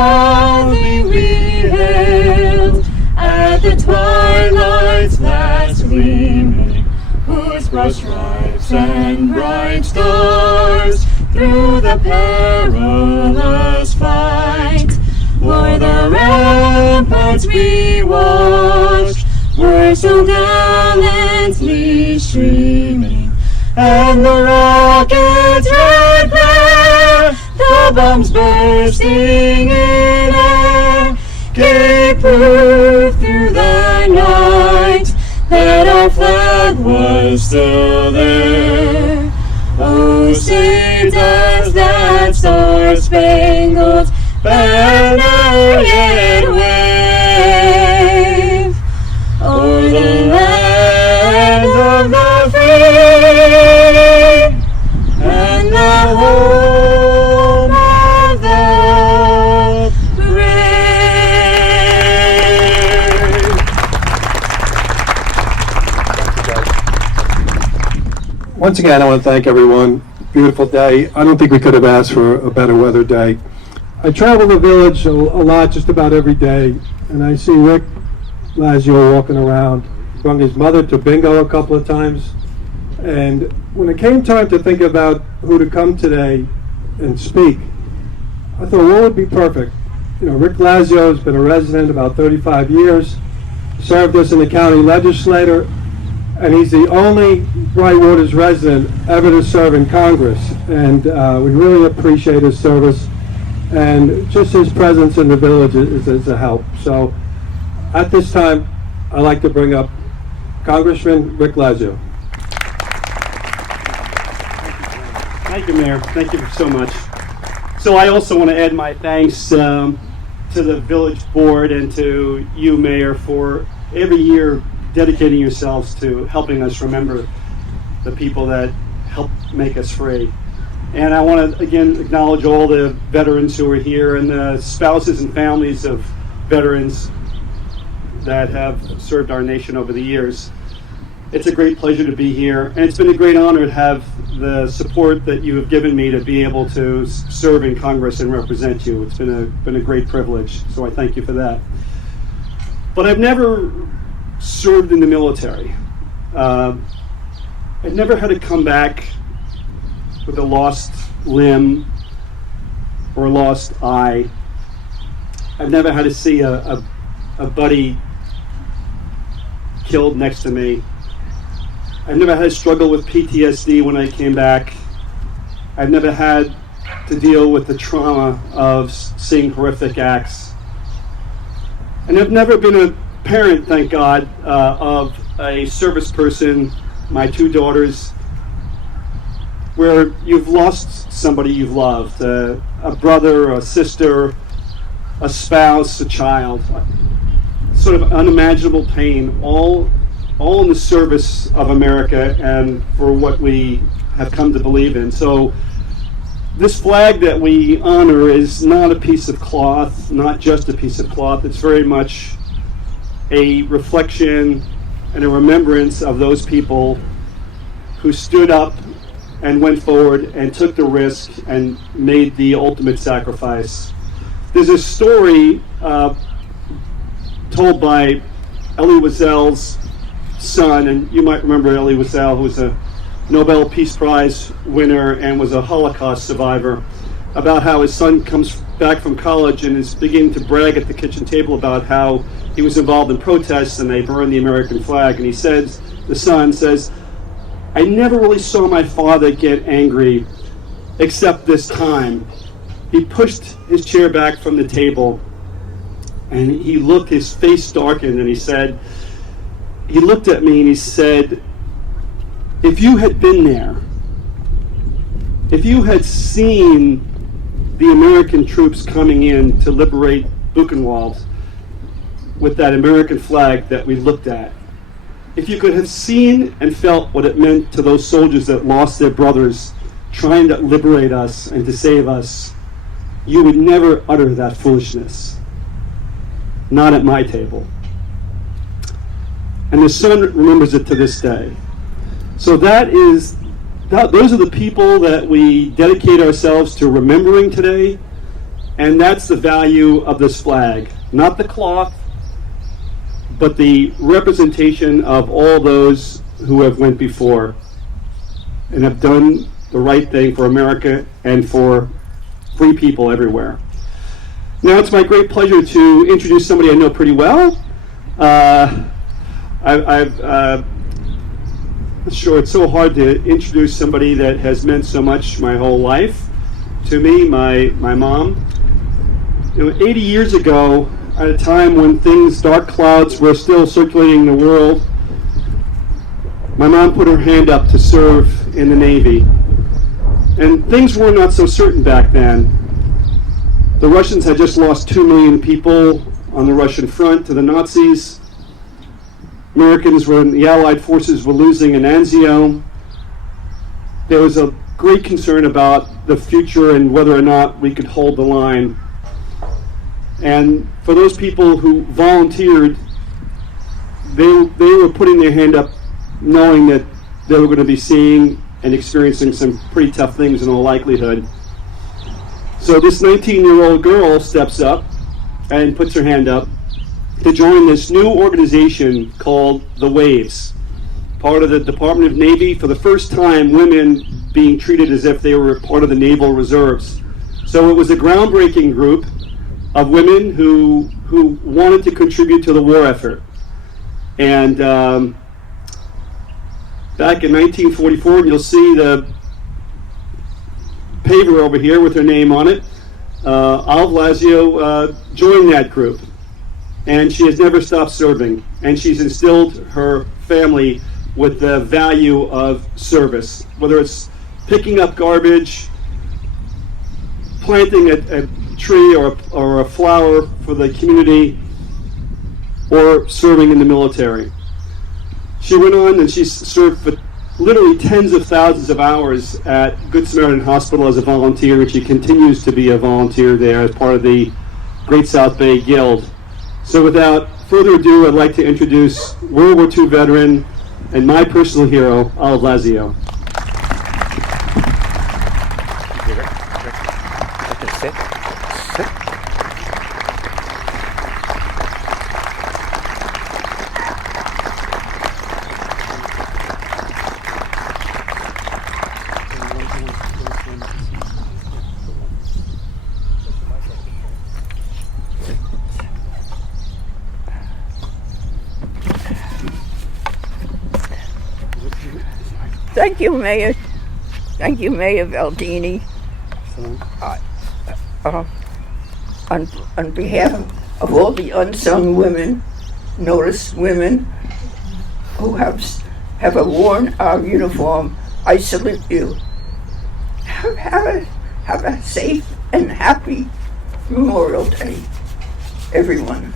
proudly we hailed at the twilight's last gleaming, whose broad stripes and bright stars through the perilous fight o'er the ramparts we watched were so gallantly streaming, and the rocket's red glare, the bombs bursting in air, gave proof through the night that our flag was still there. Oh, say does that star-spangled banner yet wave o'er the land of the free and the home of the brave. Once again, I want to thank everyone. Beautiful day. I don't think we could have asked for a better weather day. I travel the village a lot, just about every day, and I see Rick Lazio walking around. He brought his mother to bingo a couple of times, and when it came time to think about who to come today and speak, I thought, what would be perfect? You know, Rick Lazio has been a resident about 35 years, served us in the county legislature, and he's the only Brightwaters resident ever to serve in Congress, and we really appreciate his service, and just his presence in the village is a help. So at this time, I'd like to bring up Congressman Rick Lazio. Thank you, Mayor. Thank you so much. So I also want to add my thanks to the village board and to you, Mayor, for every year dedicating yourselves to helping us remember the people that helped make us free. And I want to again acknowledge all the veterans who are here and the spouses and families of veterans that have served our nation over the years. It's a great pleasure to be here, and it's been a great honor to have the support that you have given me to be able to serve in Congress and represent you. It's been a great privilege, so I thank you for that. But I've never served in the military. I've never had to come back with a lost limb or a lost eye. I've never had to see a buddy killed next to me. I've never had to struggle with PTSD when I came back. I've never had to deal with the trauma of seeing horrific acts. And I've never been a parent, thank God, of a service person, my two daughters, where you've lost somebody you've loved, a brother, a sister, a spouse, a child, sort of unimaginable pain, all in the service of America and for what we have come to believe in. So this flag that we honor is not a piece of cloth, not just a piece of cloth. It's very much a reflection and a remembrance of those people who stood up and went forward and took the risk and made the ultimate sacrifice. There's a story told by Elie Wiesel's son, and you might remember Elie Wiesel, who was a Nobel Peace Prize winner and was a Holocaust survivor, about how his son comes back from college and is beginning to brag at the kitchen table about how he was involved in protests and they burned the American flag. And he says, the son says, I never really saw my father get angry except this time. He pushed his chair back from the table and he looked, his face darkened, and he looked at me and he said, if you had been there, if you had seen the American troops coming in to liberate Buchenwald with that American flag that we looked at, if you could have seen and felt what it meant to those soldiers that lost their brothers trying to liberate us and to save us, you would never utter that foolishness. Not at my table. And the son remembers it to this day. So those are the people that we dedicate ourselves to remembering today, And that's the value of this flag. Not the cloth, but the representation of all those who have went before and have done the right thing for America and for free people everywhere. Now it's my great pleasure to introduce somebody I know pretty well. Sure, it's so hard to introduce somebody that has meant so much my whole life to me, my mom. 80 years ago, at a time when dark clouds were still circulating the world, my mom put her hand up to serve in the Navy. And things were not so certain back then. The Russians had just lost 2 million people on the Russian front to the Nazis. The Allied forces were losing in Anzio. There was a great concern about the future and whether or not we could hold the line. And for those people who volunteered, they were putting their hand up knowing that they were going to be seeing and experiencing some pretty tough things in all likelihood. So this 19-year-old girl steps up and puts her hand up to join this new organization called the Waves, part of the Department of Navy. For the first time, women being treated as if they were part of the Naval Reserves. So it was a groundbreaking group of women who wanted to contribute to the war effort. And back in 1944, and you'll see the paver over here with her name on it, Olive Lazio joined that group. And she has never stopped serving. And she's instilled her family with the value of service, whether it's picking up garbage, planting a tree or a flower for the community, or serving in the military. She went on and she served for literally tens of thousands of hours at Good Samaritan Hospital as a volunteer, and she continues to be a volunteer there as part of the Great South Bay Guild. So without further ado, I'd like to introduce World War II veteran and my personal hero, Olive Lazio. Thank you, Mayor. Thank you, Mayor Valdini. On behalf of all the unsung women, noticed women who have worn our uniform, I salute you. Have a safe and happy Memorial Day, everyone.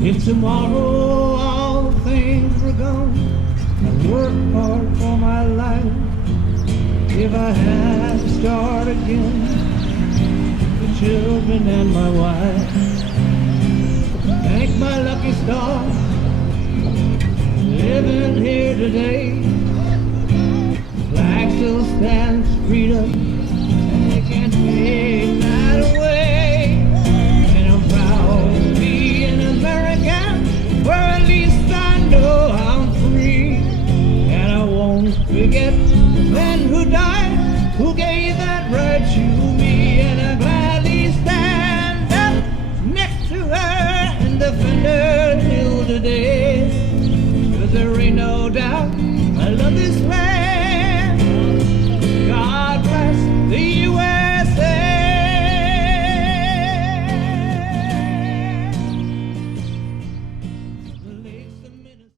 If tomorrow all things were gone, I'd work hard for my life. If I had to start again, the children and my wife. Thank my lucky stars, living here today. The flag still stands freedom.